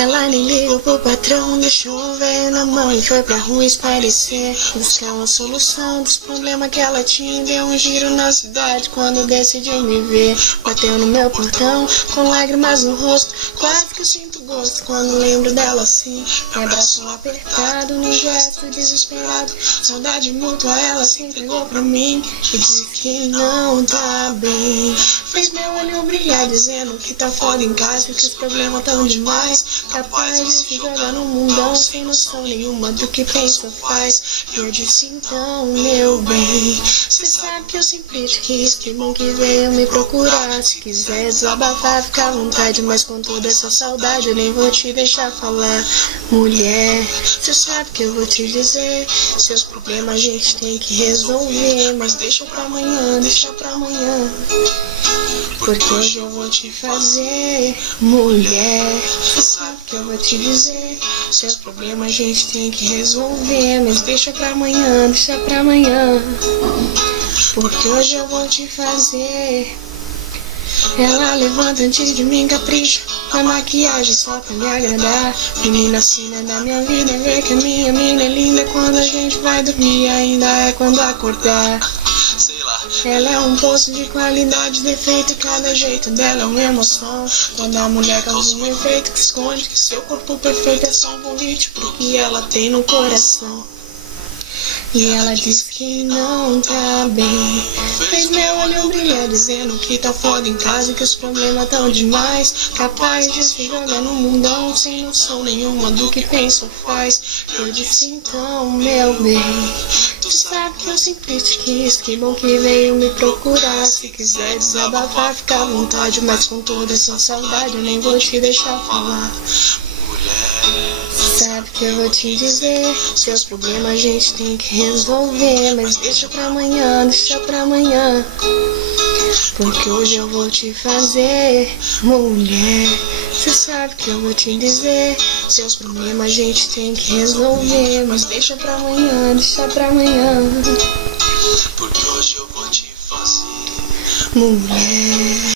Ela nem ligou pro patrão, deixou o velho na mão e foi pra rua espairecer, buscar uma solução dos problemas que ela tinha. Deu um giro na cidade quando decidiu me ver. Bateu no meu portão com lágrimas no rosto, quase que eu sinto gosto quando lembro dela assim. Me abraçou apertado num gesto desesperado, saudade mútua ela se entregou pra mim e disse que não tá bem. Fez meu olho brilhar dizendo que tá foda em casa, que os problemas tão demais, capaz de se jogar no mundão sem noção nenhuma do que pensa ou faz. Eu disse então, meu bem, cê sabe que eu sempre te quis, que bom que veio me procurar. Se quiser desabafar, fica à vontade, mas com toda essa saudade eu nem vou te deixar falar. Mulher, cê sabe que eu vou te dizer, seus problemas a gente tem que resolver, mas deixa pra amanhã, deixa pra amanhã, porque hoje eu vou te fazer. Mulher, cê sabe que eu vou te dizer, seus problemas a gente tem que resolver, mas deixa pra amanhã, deixa pra amanhã, porque hoje eu vou te fazer. Ela levanta antes de mim, capricha na maquiagem só pra me agradar. Menina, cena da minha vida, vê que a minha mina é linda. Quando a gente vai dormir ainda é quando acordar. Ela é um poço de qualidade, defeito, e cada jeito dela é uma emoção. Quando a mulher causa um efeito que esconde que seu corpo perfeito é só um convite pro que ela tem no coração. E ela diz que não tá bem. Fez meu olho brilhar dizendo que tá foda em casa, que os problemas tão demais, capaz de se jogar no mundão sem noção nenhuma do que pensa ou faz. Eu disse então, meu bem, tu sabe que eu sempre te quis, que bom que veio me procurar. Se quiser desabafar, fica à vontade, mas com toda essa saudade eu nem vou te deixar falar. Sabe que eu vou te dizer, seus problemas a gente tem que resolver, mas deixa pra amanhã, deixa pra amanhã, porque hoje eu vou te fazer. Mulher, cê sabe que eu vou te dizer, seus problemas a gente tem que resolver, mas deixa pra amanhã, deixa pra amanhã, porque hoje eu vou te fazer. Mulher.